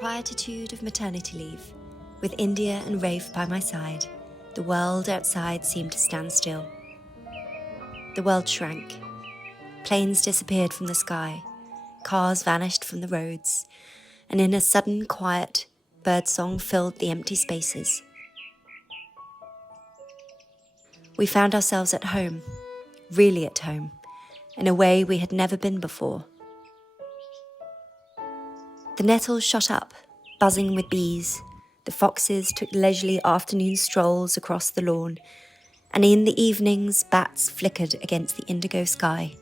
quietude of maternity leave, with India and Rafe by my side, the world outside seemed to stand still. The world shrank. Planes disappeared from the sky, cars vanished from the roads, and in a sudden quiet, birdsong filled the empty spaces. We found ourselves at home, really at home, in a way we had never been before. The nettles shot up, buzzing with bees. The foxes took leisurely afternoon strolls across the lawn, and in the evenings, bats flickered against the indigo sky.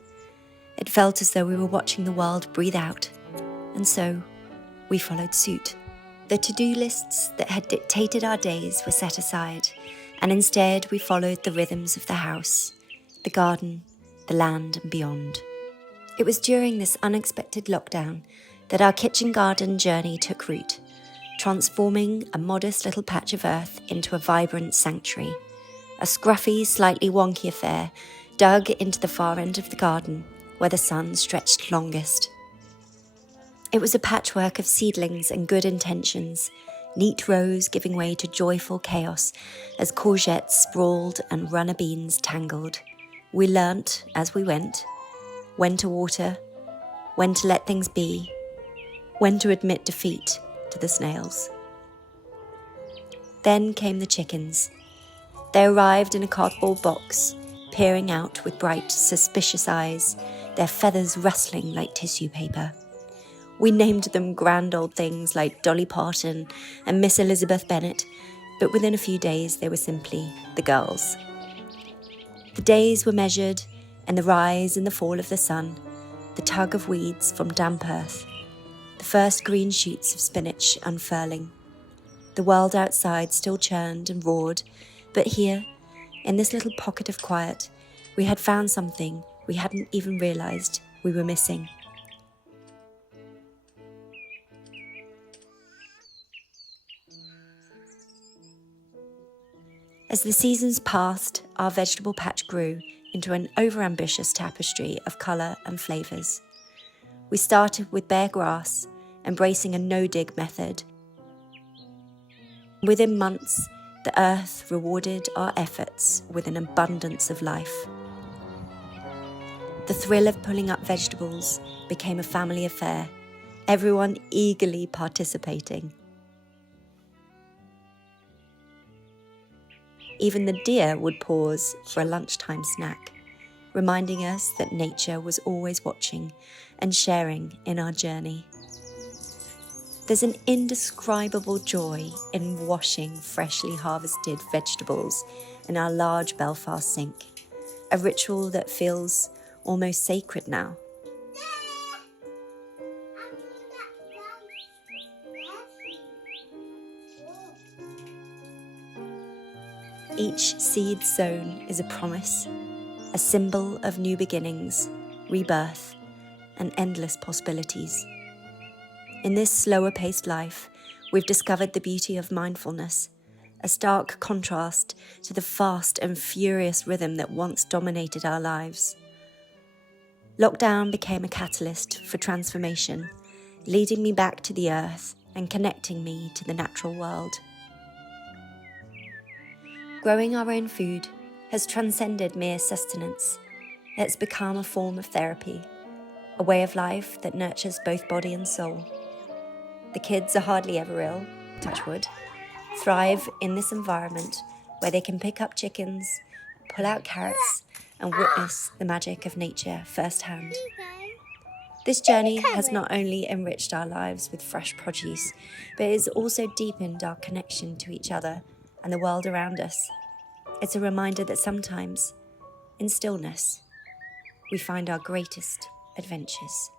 It felt as though we were watching the world breathe out, and so we followed suit. The to-do lists that had dictated our days were set aside, and instead we followed the rhythms of the house, the garden, the land and beyond. It was during this unexpected lockdown that our kitchen garden journey took root, transforming a modest little patch of earth into a vibrant sanctuary, a scruffy, slightly wonky affair dug into the far end of the garden where the sun stretched longest. It was a patchwork of seedlings and good intentions, neat rows giving way to joyful chaos as courgettes sprawled and runner beans tangled. We learnt, as we went, when to water, when to let things be, when to admit defeat to the snails. Then came the chickens. They arrived in a cardboard box, peering out with bright, suspicious eyes, their feathers rustling like tissue paper. We named them grand old things like Dolly Parton and Miss Elizabeth Bennet, but within a few days they were simply the girls. The days were measured, and the rise and the fall of the sun, the tug of weeds from damp earth, the first green shoots of spinach unfurling. The world outside still churned and roared, but here, in this little pocket of quiet, we had found something we hadn't even realised we were missing. As the seasons passed, our vegetable patch grew into an overambitious tapestry of colour and flavours. We started with bare grass, embracing a no-dig method. Within months, the earth rewarded our efforts with an abundance of life. The thrill of pulling up vegetables became a family affair, everyone eagerly participating. Even the deer would pause for a lunchtime snack, reminding us that nature was always watching and sharing in our journey. There's an indescribable joy in washing freshly harvested vegetables in our large Belfast sink, a ritual that feels almost sacred now. Each seed sown is a promise, a symbol of new beginnings, rebirth, and endless possibilities. In this slower-paced life, we've discovered the beauty of mindfulness, a stark contrast to the fast and furious rhythm that once dominated our lives. Lockdown became a catalyst for transformation, leading me back to the earth and connecting me to the natural world. Growing our own food has transcended mere sustenance. It's become a form of therapy, a way of life that nurtures both body and soul. The kids are hardly ever ill, touch wood, thrive in this environment where they can pick up chickens, pull out carrots, and witness the magic of nature firsthand. This journey has not only enriched our lives with fresh produce, but it has also deepened our connection to each other and the world around us. It's a reminder that sometimes, in stillness, we find our greatest adventures.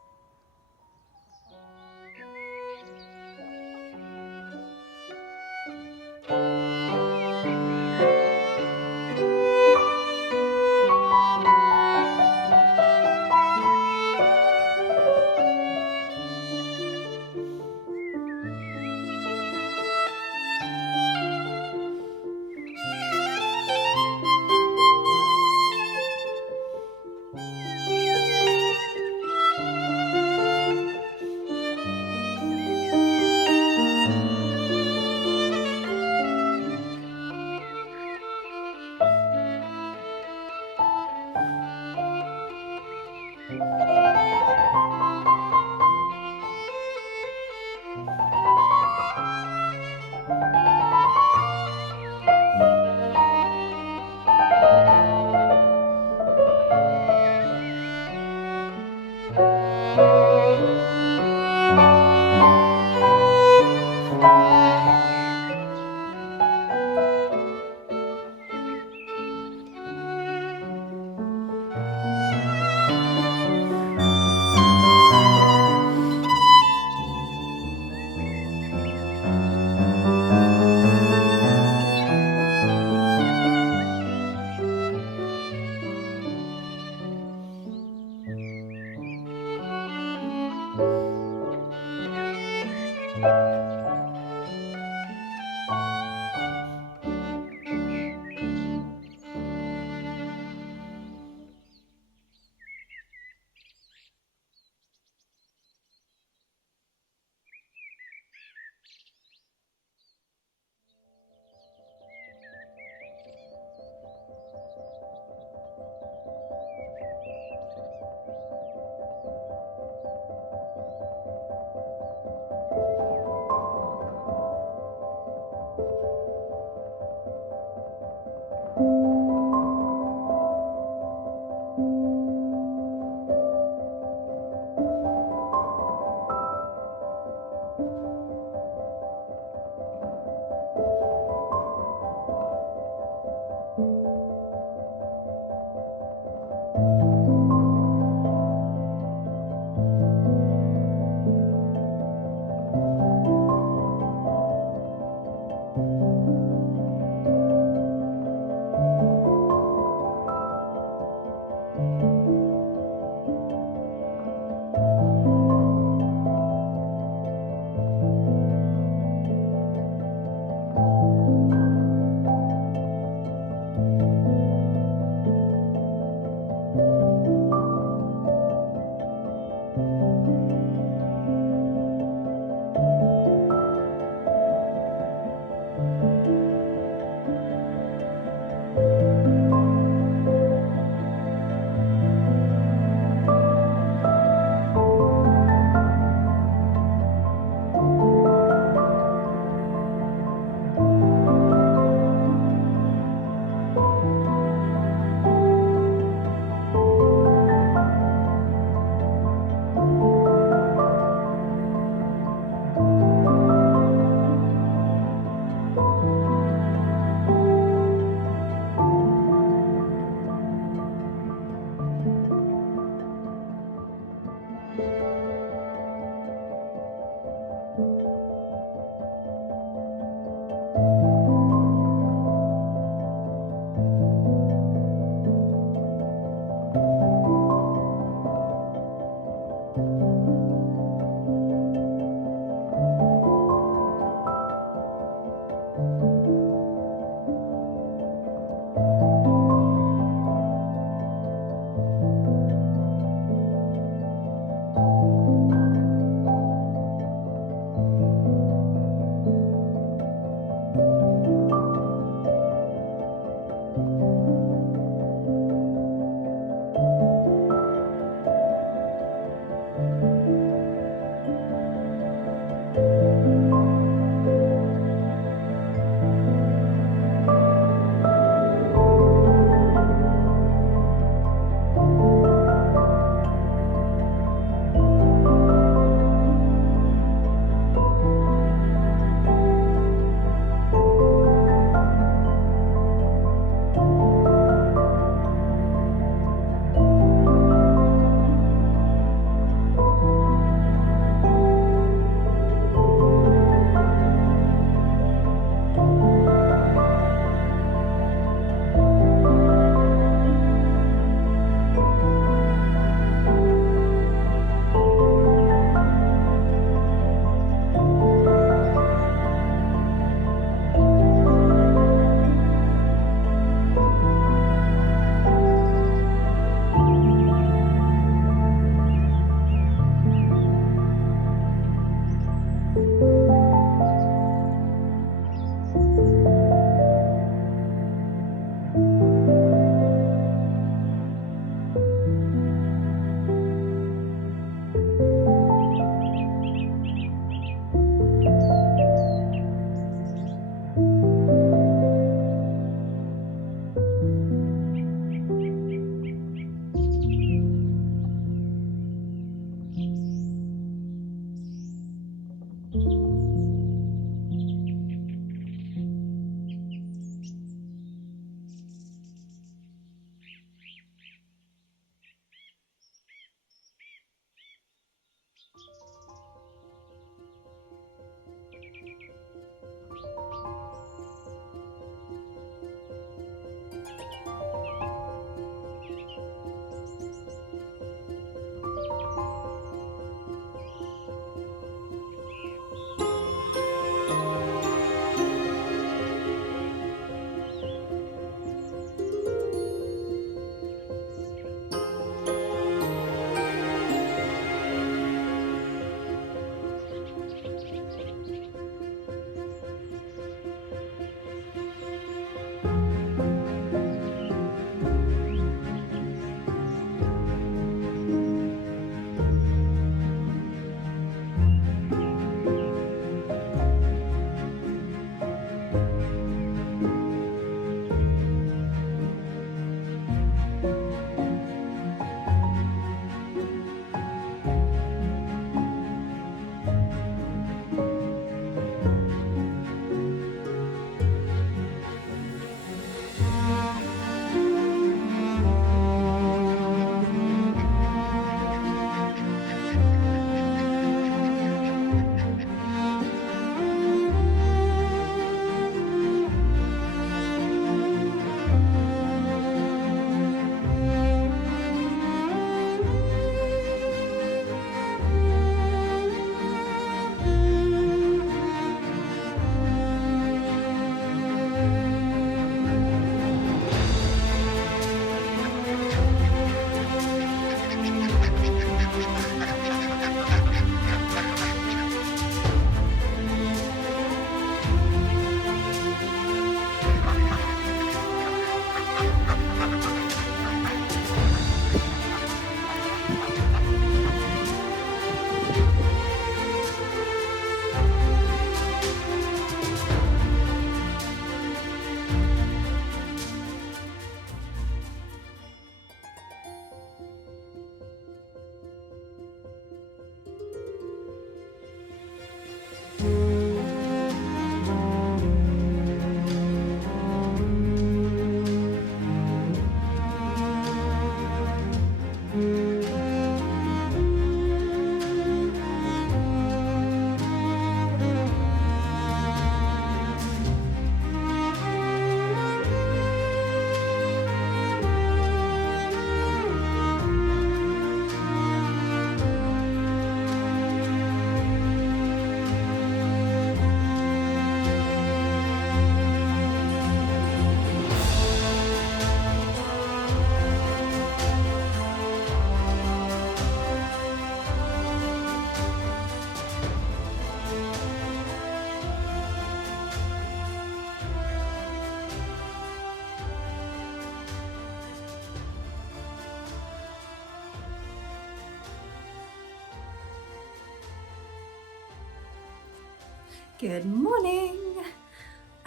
Good morning.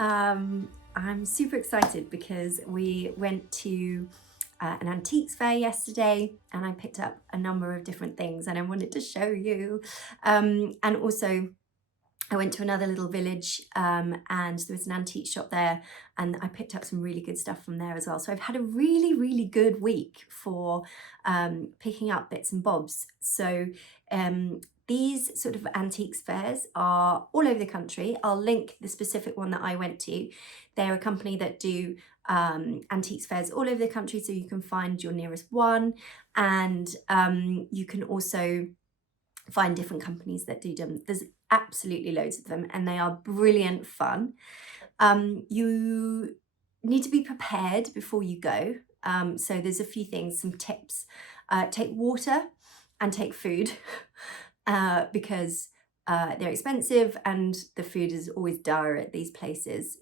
I'm super excited because we went to an antiques fair yesterday and I picked up a number of different things and I wanted to show you. And also I went to another little village and there was an antique shop there and I picked up some really good stuff from there as well. So I've had a really good week for picking up bits and bobs. So these sort of antiques fairs are all over the country. I'll link the specific one that I went to. They're a company that do antiques fairs all over the country, so you can find your nearest one, and you can also find different companies that do them. There's absolutely loads of them and they are brilliant fun. You need to be prepared before you go. So there's a few things, some tips. Take water and take food because they're expensive and the food is always dire at these places.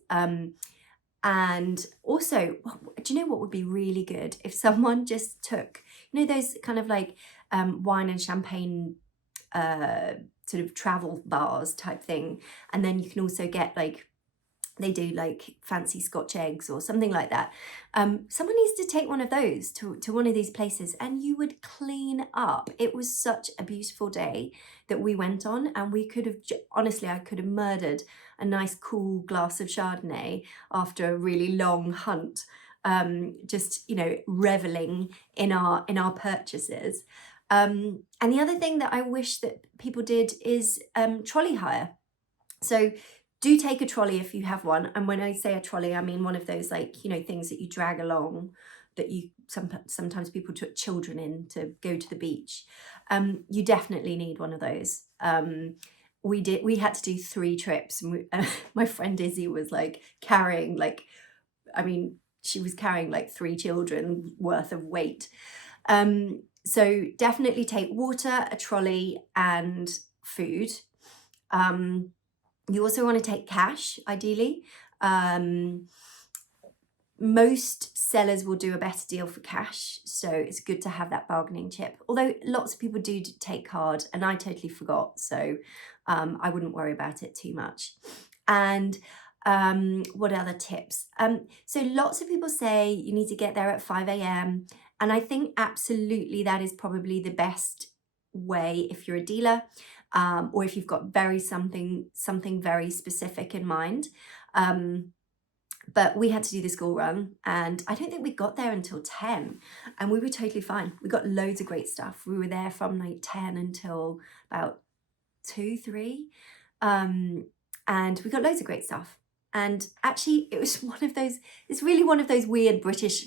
And also, do you know what would be really good? If someone just took, those kind of like wine and champagne sort of travel bars type thing, and then you can also get like, they do like fancy Scotch eggs or something like that. Someone needs to take one of those to one of these places and you would clean up. It was such a beautiful day that we went on, and we could have, honestly, I could have murdered a nice cool glass of Chardonnay after a really long hunt, just, reveling in our purchases. And the other thing that I wish that people did is trolley hire. So do take a trolley if you have one. And when I say a trolley, I mean one of those, like, things that you drag along, that you sometimes people took children in to go to the beach. You definitely need one of those. We had to do 3 trips, and my friend Izzy was like carrying she was carrying like 3 children worth of weight. So definitely take water, a trolley, and food. You also want to take cash, ideally. Most sellers will do a better deal for cash, so it's good to have that bargaining chip. Although lots of people do take card, and I totally forgot, so I wouldn't worry about it too much. And what other tips? So lots of people say you need to get there at 5 a.m. and I think absolutely that is probably the best way if you're a dealer, or if you've got something very specific in mind. But we had to do the school run and I don't think we got there until 10, and we were totally fine. We got loads of great stuff. We were there from like 10 until about 2, 3, and we got loads of great stuff. And actually it was it's really one of those weird British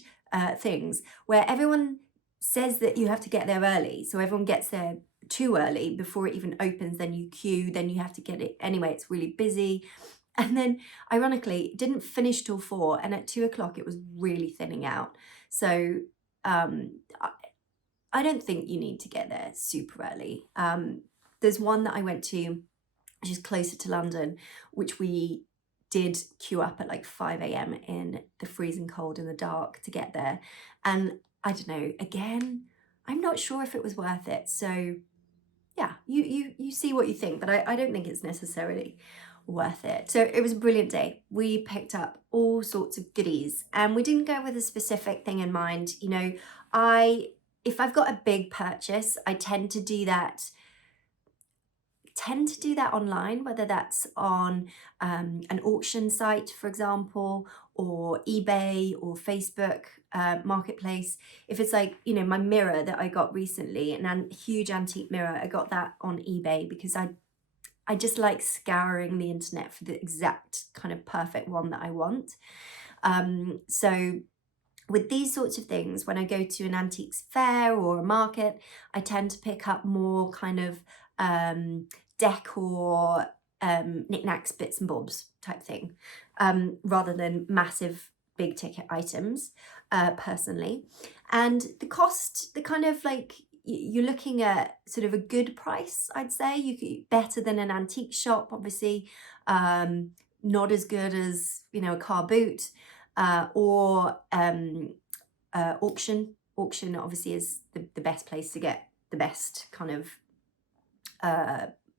things where everyone says that you have to get there early, so everyone gets there too early before it even opens, then you queue, then you have to get it anyway, it's really busy. And then ironically it didn't finish till 4, and at 2 o'clock it was really thinning out. So I don't think you need to get there super early. There's one that I went to which is closer to London, which we did queue up at like 5 a.m. in the freezing cold in the dark to get there. And I don't know, again, I'm not sure if it was worth it. So yeah, you see what you think, but I don't think it's necessarily worth it. So it was a brilliant day. We picked up all sorts of goodies and we didn't go with a specific thing in mind. If I've got a big purchase, I tend to do that online, whether that's on an auction site, for example, or eBay or Facebook marketplace. If it's like, my mirror that I got recently, a huge antique mirror, I got that on eBay because I just like scouring the internet for the exact kind of perfect one that I want. So with these sorts of things, when I go to an antiques fair or a market, I tend to pick up more kind of decor, knickknacks, bits and bobs type thing, rather than massive big ticket items, personally. And the cost, the kind of like, you're looking at sort of a good price, I'd say. You could better than an antique shop, obviously, not as good as, a car boot, or auction. Auction obviously is the best place to get the best kind of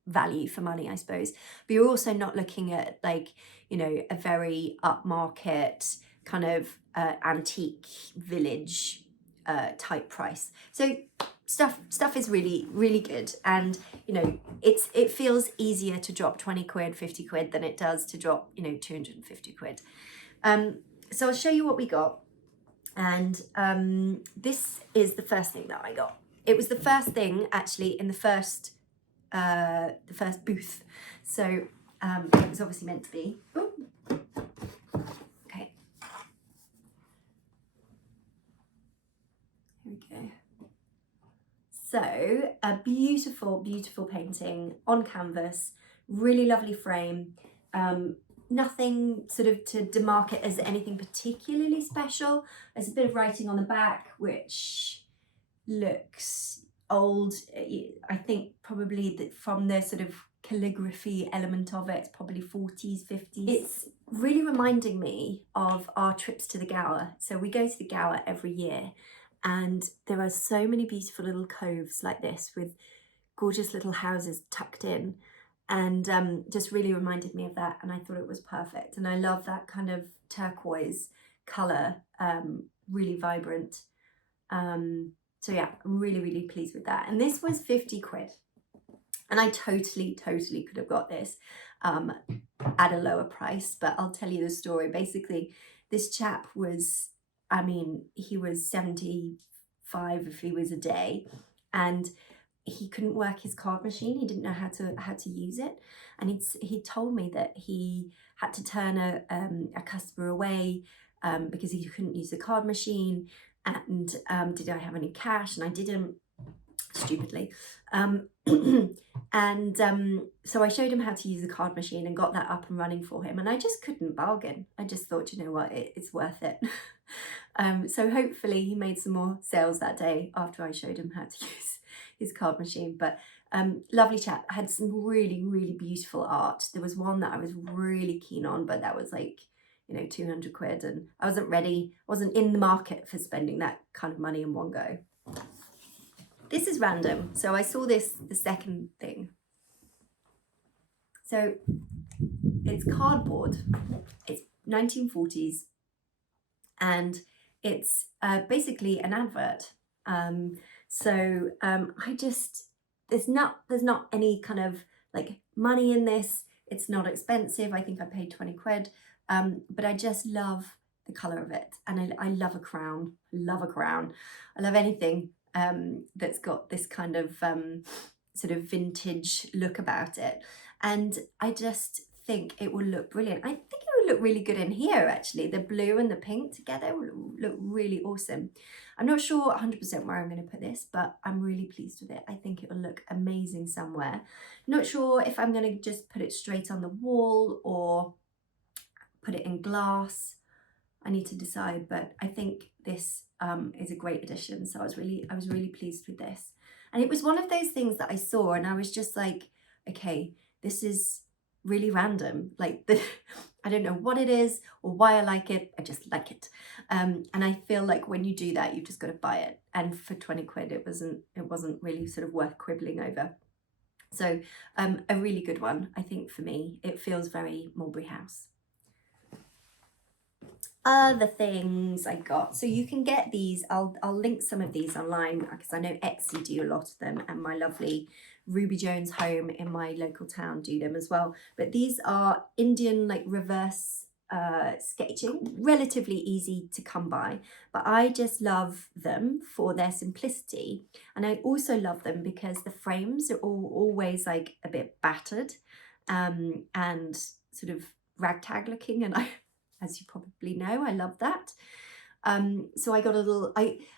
value for money, I suppose. But you're also not looking at like, you know, a very upmarket kind of antique village type price. So stuff is really, really good. And, you know, it feels easier to drop 20 quid, 50 quid than it does to drop, you know, 250 quid. So I'll show you what we got. And this is the first thing that I got. It was the first thing actually in the first booth. So it was obviously meant to be. Ooh. Okay. Here we go. So a beautiful, beautiful painting on canvas, really lovely frame. Nothing sort of to demark it as anything particularly special. There's a bit of writing on the back, which looks old. I think probably that from the sort of calligraphy element of it, it's probably 40s, 50s. It's really reminding me of our trips to the Gower. So we go to the Gower every year, and there are so many beautiful little coves like this with gorgeous little houses tucked in, and just really reminded me of that, and I thought it was perfect. And I love that kind of turquoise colour, really vibrant. So yeah, I'm really, really pleased with that. And this was 50 quid. And I totally could have got this at a lower price, but I'll tell you the story. Basically, this chap was, I mean, he was 75 if he was a day, and he couldn't work his card machine. He didn't know how to use it, and he told me that he had to turn a customer away because he couldn't use the card machine. And did I have any cash? And I didn't, stupidly. So I showed him how to use the card machine and got that up and running for him. And I just couldn't bargain. I just thought, you know what, it's worth it. So hopefully he made some more sales that day after I showed him how to use his card machine. But lovely chap. Had some really, really beautiful art. There was one that I was really keen on, but that was like, you know, 200 quid, and I wasn't ready, wasn't in the market for spending that kind of money in one go. This is random. So I saw this, the second thing. So it's cardboard, it's 1940s, and it's basically an advert. There's not any kind of like money in this. It's not expensive. I think I paid 20 quid. But I just love the colour of it, and I love a crown. I love anything that's got this kind of sort of vintage look about it, and I just think it will look brilliant. I think it would look really good in here actually. The blue and the pink together will look really awesome. I'm not sure 100% where I'm going to put this, but I'm really pleased with it. I think it will look amazing somewhere. Not sure if I'm going to just put it straight on the wall or put it in glass. I need to decide, but I think this is a great addition. So I was really pleased with this. And it was one of those things that I saw and I was just like, okay, this is really random. Like I don't know what it is or why I like it. I just like it. And I feel like when you do that, you've just got to buy it. And for 20 quid, it wasn't really sort of worth quibbling over. So a really good one, I think, for me. It feels very Mulberry House. Other things I got, so you can get these. I'll link some of these online because I know Etsy do a lot of them, and my lovely Ruby Jones home in my local town do them as well. But these are Indian like reverse sketching, relatively easy to come by, but I just love them for their simplicity, and I also love them because the frames are always like a bit battered and sort of ragtag looking, and as you probably know, I love that. So I got a little,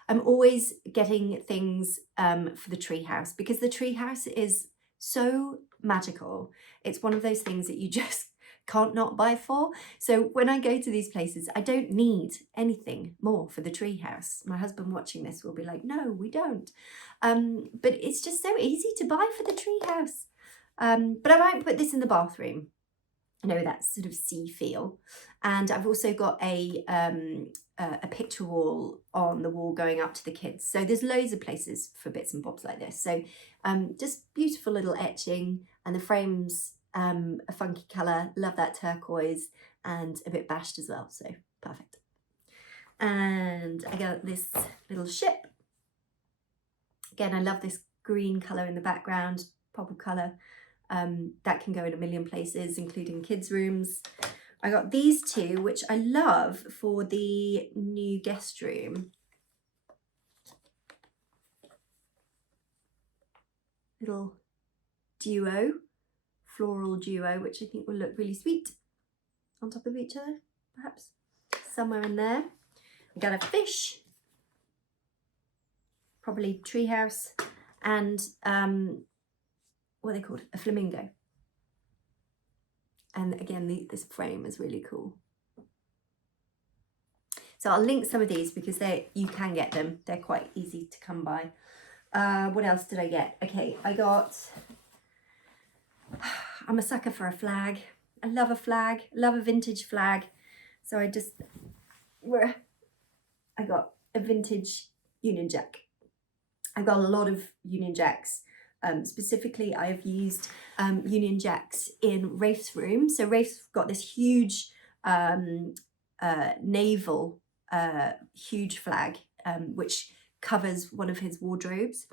I'm always getting things for the treehouse because the treehouse is so magical. It's one of those things that you just can't not buy for. So when I go to these places, I don't need anything more for the treehouse. My husband watching this will be like, no, we don't. But it's just so easy to buy for the treehouse. But I might put this in the bathroom. I know that sort of sea feel. And I've also got a picture wall on the wall going up to the kids. So there's loads of places for bits and bobs like this. So just beautiful little etching. And the frame's a funky colour, love that turquoise, and a bit bashed as well, so perfect. And I got this little ship. Again, I love this green colour in the background, pop of colour. That can go in a million places, including kids' rooms. I got these two, which I love for the new guest room. Little duo, floral duo, which I think will look really sweet on top of each other, perhaps somewhere in there. I got a fish, probably treehouse, and what are they called? A flamingo. And again, this frame is really cool. So I'll link some of these because you can get them. They're quite easy to come by. What else did I get? Okay, I'm a sucker for a flag. I love a flag, love a vintage flag. So I got a vintage Union Jack. I've got a lot of Union Jacks. Specifically, I've used Union Jacks in Rafe's room. So Rafe's got this huge naval huge flag, which covers one of his wardrobes.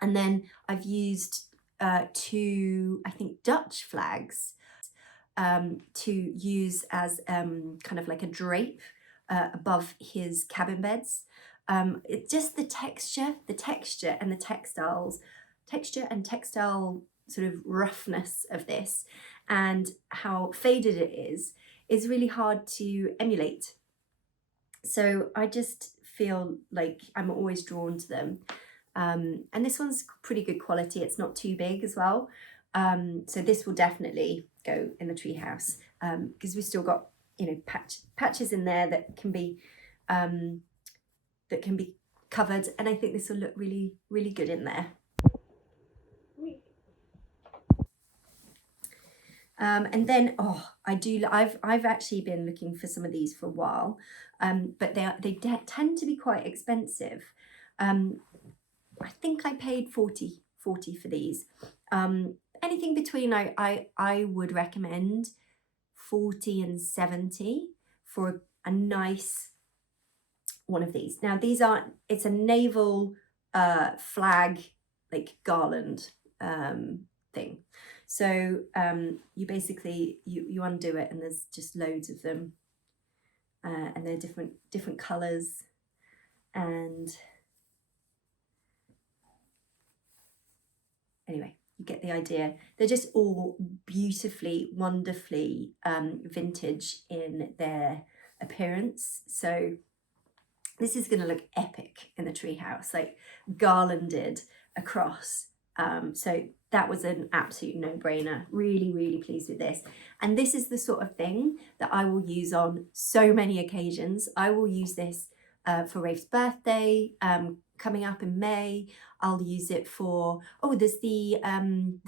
And then I've used two, I think, Dutch flags to use as kind of like a drape above his cabin beds. It's just the texture and the texture and textile sort of roughness of this, and how faded it is really hard to emulate. So I just feel like I'm always drawn to them. And this one's pretty good quality. It's not too big as well. So this will definitely go in the treehouse because we've still got, you know, patches in there that can be covered, and I think this will look really, really good in there. And then I've actually been looking for some of these for a while, but they tend to be quite expensive. I think I paid 40 for these. Anything between I would recommend 40 and 70 for a nice one of these. Now it's a naval flag, like garland thing. So you basically you undo it, and there's just loads of them, and they're different colours, and anyway, you get the idea. They're just all beautifully, wonderfully vintage in their appearance. So this is going to look epic in the treehouse, like garlanded across. So that was an absolute no-brainer. Really, really pleased with this. And this is the sort of thing that I will use on so many occasions. I will use this for Rafe's birthday coming up in May. I'll use it for, there's the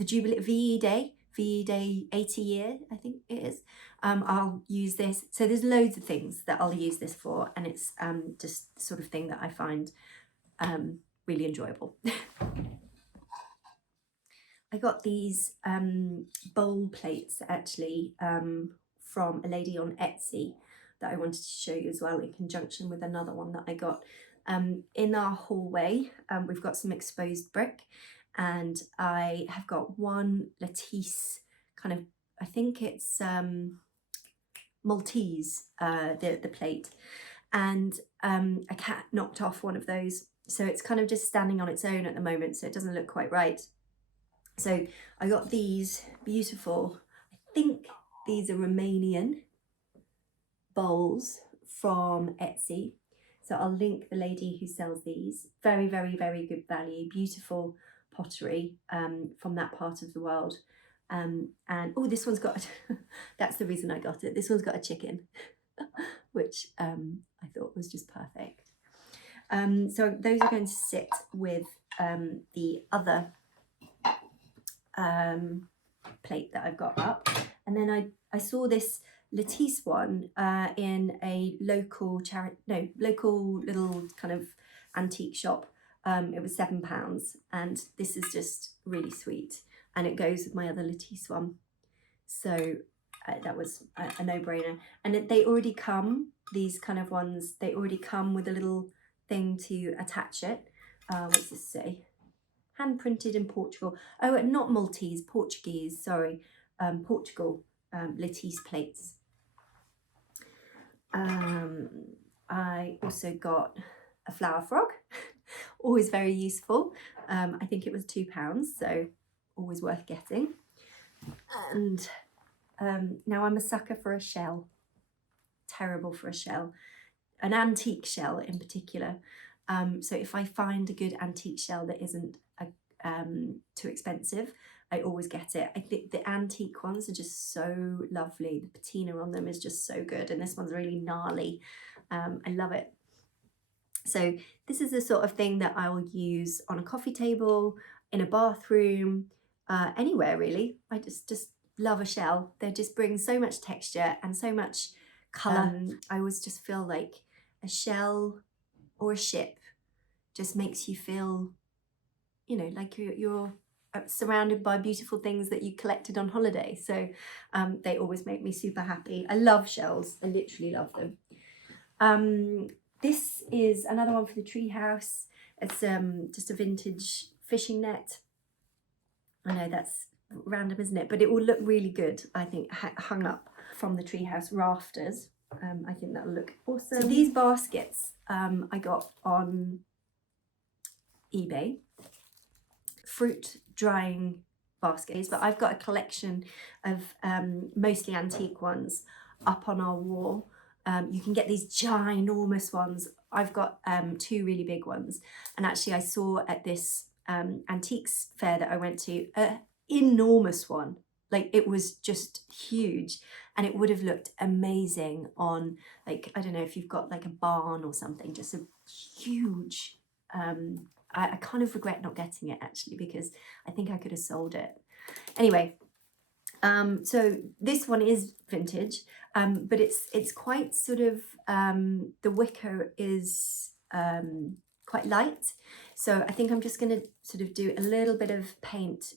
Jubilee VE Day 80 year, I think it is. I'll use this. So there's loads of things that I'll use this for, and it's just the sort of thing that I find really enjoyable. I got these bowl plates actually from a lady on Etsy that I wanted to show you as well, in conjunction with another one that I got. In our hallway, we've got some exposed brick, and I have got one Latisse kind of, I think it's Maltese, the plate, and a cat knocked off one of those, so it's kind of just standing on its own at the moment, so it doesn't look quite right. So I got these beautiful, I think these are Romanian bowls from Etsy. So I'll link the lady who sells these. Very, very, very good value. Beautiful pottery from that part of the world. And this one's got, that's the reason I got it. This one's got a chicken, which I thought was just perfect. So those are going to sit with the other plate that I've got up. And then I saw this Latisse one in a local little kind of antique shop. It was £7, and this is just really sweet. and it goes with my other Latisse one. So that was a no-brainer. And they already come, these kind of ones, they already come with a little thing to attach it. What's this say? Hand printed in Portugal. Oh, not Maltese, Portuguese, sorry. Portugal Latisse plates. I also got a flower frog, always very useful. I think it was £2, so always worth getting. And now I'm a sucker for a shell. Terrible for a shell. An antique shell in particular. So if I find a good antique shell that isn't too expensive, I always get it. I think the antique ones are just so lovely. The patina on them is just so good, and this one's really gnarly. I love it. So this is the sort of thing that I will use on a coffee table, in a bathroom, anywhere really. I just love a shell. They just bring so much texture and so much colour. I always just feel like a shell or a ship just makes you feel, you know, like you're surrounded by beautiful things that you collected on holiday. So they always make me super happy. I love shells. I literally love them. This is another one for the treehouse. It's just a vintage fishing net. I know that's random, isn't it? But it will look really good, I think, hung up from the treehouse rafters. I think that'll look awesome. So these baskets I got on eBay. Fruit drying baskets, but I've got a collection of mostly antique ones up on our wall. You can get these ginormous ones. I've got 2 really big ones, and actually I saw at this antiques fair that I went to an enormous one. Like, it was just huge, and it would have looked amazing on, like, I don't know if you've got like a barn or something, just a huge I kind of regret not getting it actually, because I think I could have sold it. Anyway, so this one is vintage, but it's quite sort of, the wicker is quite light. So I think I'm just going to sort of do a little bit of paint,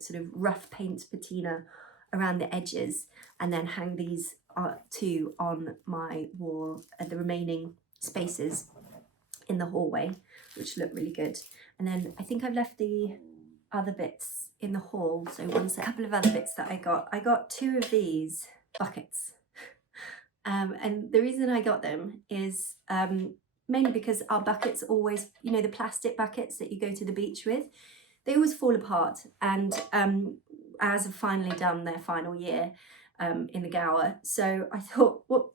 sort of rough paint patina around the edges, and then hang these 2 on my wall at the remaining spaces in the hallway, which look really good. And then I think I've left the other bits in the hall. So a couple of other bits that I got 2 of these buckets. And the reason I got them is mainly because our buckets always, you know, the plastic buckets that you go to the beach with, they always fall apart. And as I've finally done their final year in the Gower, so I thought, what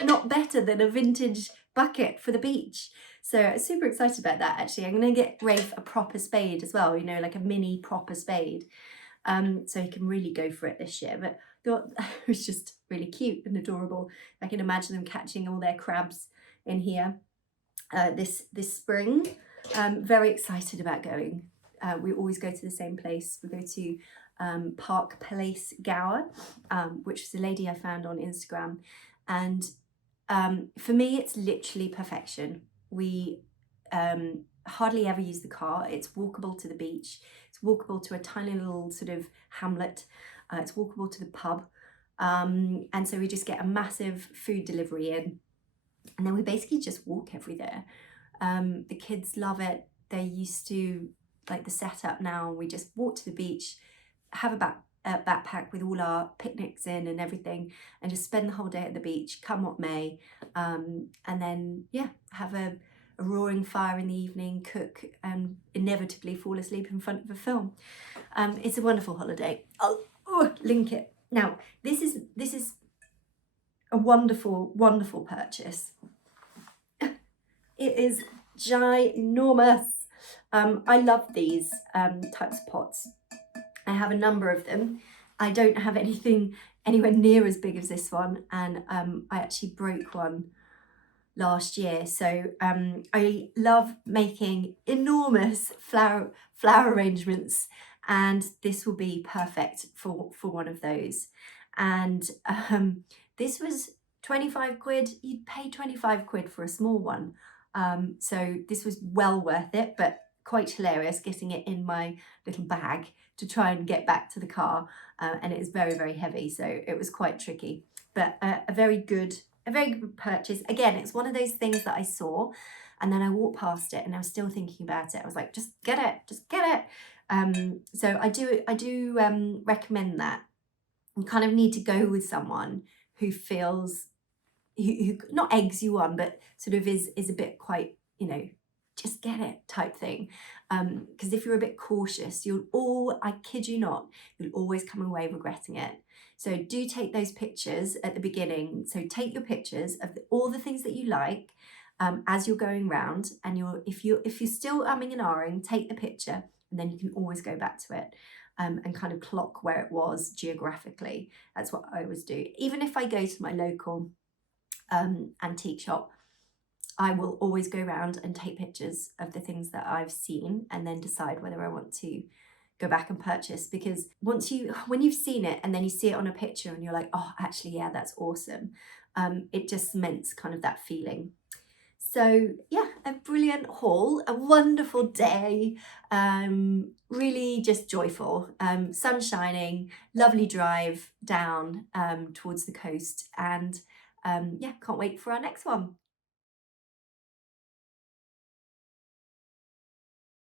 not better than a vintage bucket for the beach. So I'm super excited about that actually. I'm going to get Rafe a proper spade as well, you know, like a mini proper spade. So he can really go for it this year. But I thought it was just really cute and adorable. I can imagine them catching all their crabs in here this spring. Very excited about going. We always go to the same place. We go to Park Place Gower, which is a lady I found on Instagram. And for me, it's literally perfection. We hardly ever use the car. It's walkable to the beach. It's walkable to a tiny little sort of hamlet. It's walkable to the pub. And so we just get a massive food delivery in. And then we basically just walk everywhere. The kids love it. They're used to like the setup now. We just walk to the beach, have a backpack with all our picnics in and everything, and just spend the whole day at the beach, come what may. And then, yeah, have a roaring fire in the evening, cook, and inevitably fall asleep in front of a film. It's a wonderful holiday. I'll link it. Now, this is a wonderful, wonderful purchase. It is ginormous. I love these types of pots. I have a number of them. I don't have anything anywhere near as big as this one, and I actually broke one last year. So I love making enormous flower arrangements, and this will be perfect for one of those. And this was 25 quid. You'd pay 25 quid for a small one. So this was well worth it, but quite hilarious getting it in my little bag to try and get back to the car, and it is very, very heavy, so it was quite tricky. But a very good purchase. Again, it's one of those things that I saw and then I walked past it and I was still thinking about it. I was like, just get it, just get it. So I do recommend that. You kind of need to go with someone who feels, who not eggs you on, but sort of is a bit quite, just get it type thing. Because if you're a bit cautious, I kid you not, you'll always come away regretting it. So do take those pictures at the beginning. So take your pictures of all the things that you like as you're going round, and if you're still umming and ahhing, take the picture, and then you can always go back to it. And kind of clock where it was geographically. That's what I always do. Even if I go to my local antique shop, I will always go around and take pictures of the things that I've seen and then decide whether I want to go back and purchase. Because when you've seen it and then you see it on a picture and you're like, oh, actually, yeah, that's awesome. It just cements kind of that feeling. So yeah, a brilliant haul, a wonderful day, really just joyful, sun shining, lovely drive down towards the coast, and yeah, can't wait for our next one.